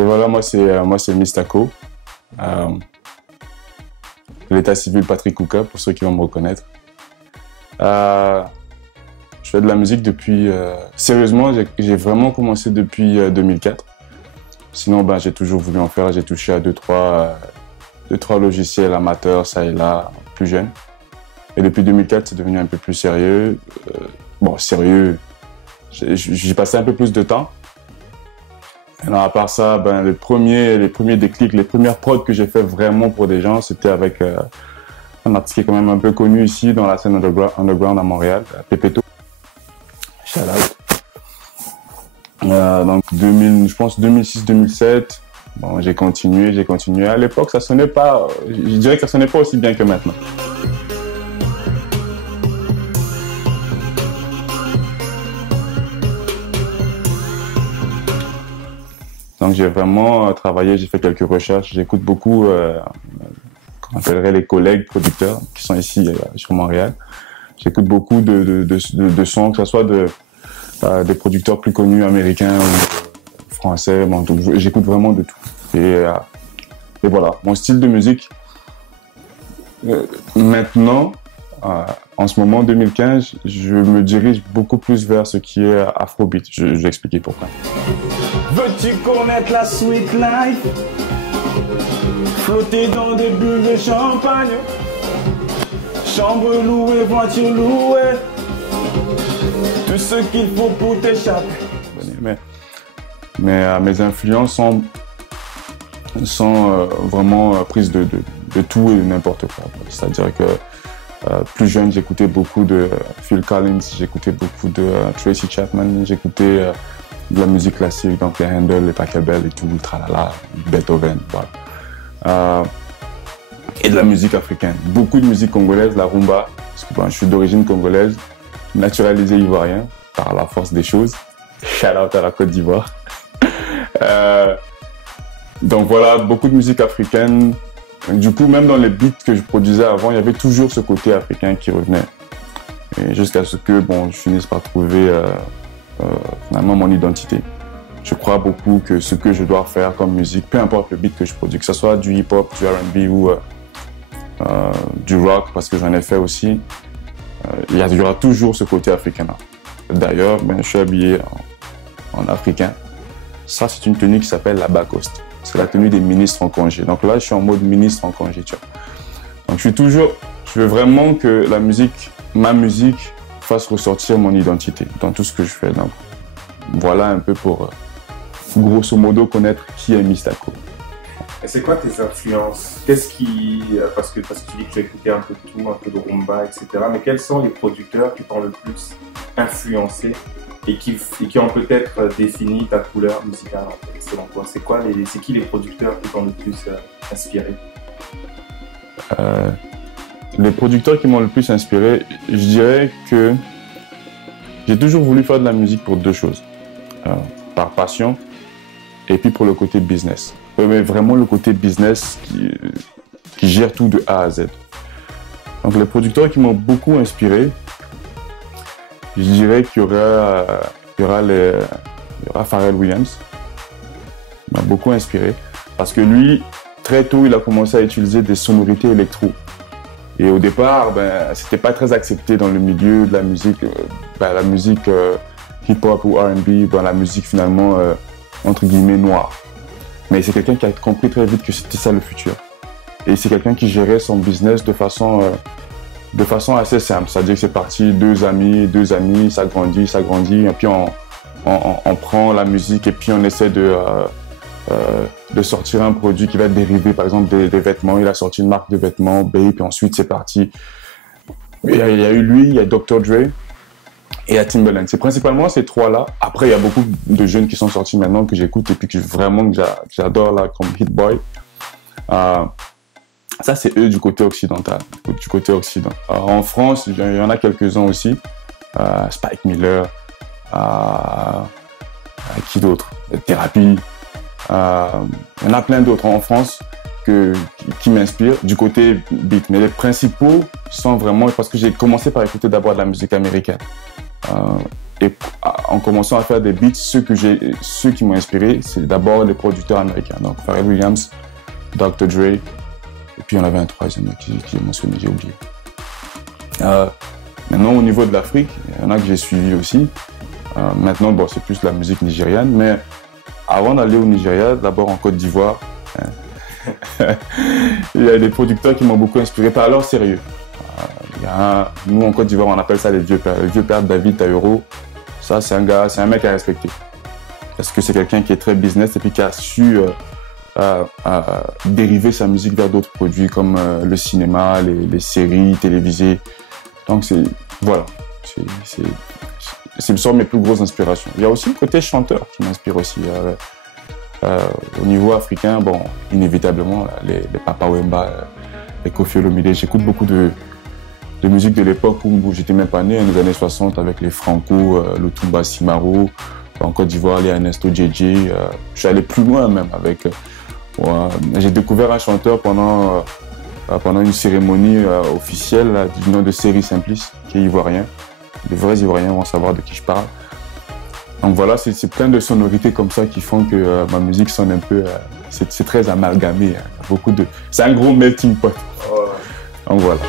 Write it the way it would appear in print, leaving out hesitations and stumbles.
Et voilà, moi c'est Mistako. L'état civil Patrick Kouka, pour ceux qui vont me reconnaître. Je fais de la musique depuis... sérieusement, j'ai vraiment commencé depuis 2004. Sinon, ben, j'ai toujours voulu en faire. J'ai touché à deux, trois logiciels amateurs, ça et là, plus jeune. Et depuis 2004, c'est devenu un peu plus sérieux. Bon, sérieux, j'ai passé un peu plus de temps. Alors, à part ça, ben, les premiers déclics, les premières prods que j'ai fait vraiment pour des gens, c'était avec un artiste qui est quand même un peu connu ici dans la scène underground à Montréal, Pépéto. Shout out. Donc je pense 2006-2007, bon, j'ai continué. À l'époque, ça sonnait pas, je dirais que ça sonnait pas aussi bien que maintenant. Donc j'ai vraiment travaillé, j'ai fait quelques recherches, j'écoute beaucoup, qu'on appellerait les collègues producteurs qui sont ici sur Montréal. J'écoute beaucoup de sons, que ce soit des producteurs plus connus américains ou français. Bon, j'écoute vraiment de tout. Et voilà, mon style de musique, maintenant, en ce moment, 2015, je me dirige beaucoup plus vers ce qui est afrobeat. Je vais expliquer pourquoi. Veux-tu connaître la sweet life? Flotter dans des bulles de champagne, chambre louée, voiture louée, tout ce qu'il faut pour t'échapper. Mais mes influences sont vraiment prises de tout et de n'importe quoi. C'est-à-dire que plus jeune, j'écoutais beaucoup de Phil Collins, j'écoutais beaucoup de Tracy Chapman, j'écoutais de la musique classique, donc les Handel, les Pachelbel et tout, tralala, Beethoven, voilà. Et de la musique africaine. Beaucoup de musique congolaise, la rumba, parce que je suis d'origine congolaise, naturalisé ivoirien par la force des choses. Shout out à la Côte d'Ivoire. Donc voilà, beaucoup de musique africaine. Du coup, même dans les beats que je produisais avant, il y avait toujours ce côté africain qui revenait. Et jusqu'à ce que, bon, je finisse par trouver finalement mon identité. Je crois beaucoup que ce que je dois faire comme musique, peu importe le beat que je produis, que ce soit du hip-hop, du R&B ou du rock, parce que j'en ai fait aussi, il y aura toujours ce côté africain-là. D'ailleurs, je suis habillé en africain. Ça, c'est une tenue qui s'appelle la Bacoste. C'est la tenue des ministres en congé. Donc là, je suis en mode ministre en congé, tu vois. Donc je veux vraiment que ma musique fasse ressortir mon identité dans tout ce que je fais. Donc voilà un peu pour, grosso modo, connaître qui est Mistako. Et c'est quoi tes influences? Qu'est-ce qui... Parce que tu dis que tu as écouté un peu de tout, un peu de rumba, etc. Mais quels sont les producteurs qui t'ont le plus influencé et qui ont peut-être défini ta couleur musicale, en fait, selon toi? C'est qui les producteurs qui t'ont le plus inspiré? Les producteurs qui m'ont le plus inspiré, je dirais que j'ai toujours voulu faire de la musique pour deux choses. Par passion et puis pour le côté business. Mais vraiment le côté business qui gère tout de A à Z. Donc les producteurs qui m'ont beaucoup inspiré, je dirais qu'il y aura Pharrell Williams. Il m'a beaucoup inspiré parce que lui, très tôt, il a commencé à utiliser des sonorités électro. Et au départ, c'était pas très accepté dans le milieu de la musique, la musique hip-hop ou R&B, la musique finalement, entre guillemets, noire. Mais c'est quelqu'un qui a compris très vite que c'était ça le futur. Et c'est quelqu'un qui gérait son business de façon assez simple. C'est-à-dire que c'est parti deux amis, ça grandit, et puis on prend la musique et puis on essaie de sortir un produit qui va dériver, par exemple, des vêtements. Il a sorti une marque de vêtements, Babe, et ensuite c'est parti. Il y a eu lui, il y a Dr. Dre, et à Timbaland. C'est principalement ces trois-là. Après, il y a beaucoup de jeunes qui sont sortis maintenant que j'écoute et puis que j'adore là, comme Hit Boy. Ça, c'est eux du côté occidental, du côté occident. En France, il y en a quelques-uns aussi. Spike Miller, qui d'autre? Thérapie. Il y en a plein d'autres en France qui m'inspirent du côté beat. Mais les principaux sont vraiment parce que j'ai commencé par écouter d'abord de la musique américaine. Et en commençant à faire des beats, ceux qui m'ont inspiré, c'est d'abord les producteurs américains. Donc Pharrell Williams, Dr. Dre, et puis on avait un troisième qui est mentionné, j'ai oublié. Maintenant, au niveau de l'Afrique, il y en a que j'ai suivi aussi. Maintenant, bon, c'est plus la musique nigériane, mais avant d'aller au Nigeria, d'abord en Côte d'Ivoire, il y a des producteurs qui m'ont beaucoup inspiré par leur sérieux. Nous, en Côte d'Ivoire, on appelle ça les vieux pères. Le vieux père David Taïro, ça, c'est un mec à respecter. Parce que c'est quelqu'un qui est très business et puis qui a su dériver sa musique vers d'autres produits comme le cinéma, les séries télévisées. Donc, voilà. Ce sont mes plus grosses inspirations. Il y a aussi le côté chanteur qui m'inspire aussi. Au niveau africain, bon, inévitablement, les Papa Wemba, les Koffi Olomide. J'écoute beaucoup de musique de l'époque où j'étais même pas né, dans les années 60, avec les Franco, le Tumba Simaro, en Côte d'Ivoire, les Ernesto JJ. Je suis allé plus loin même avec. J'ai découvert un chanteur pendant une cérémonie officielle là, du nom de Série Simplice, qui est ivoirien. Les vrais Ivoiriens vont savoir de qui je parle. Donc voilà, c'est plein de sonorités comme ça qui font que ma musique sonne un peu. C'est très amalgamé. Hein. C'est un gros melting pot. Donc voilà.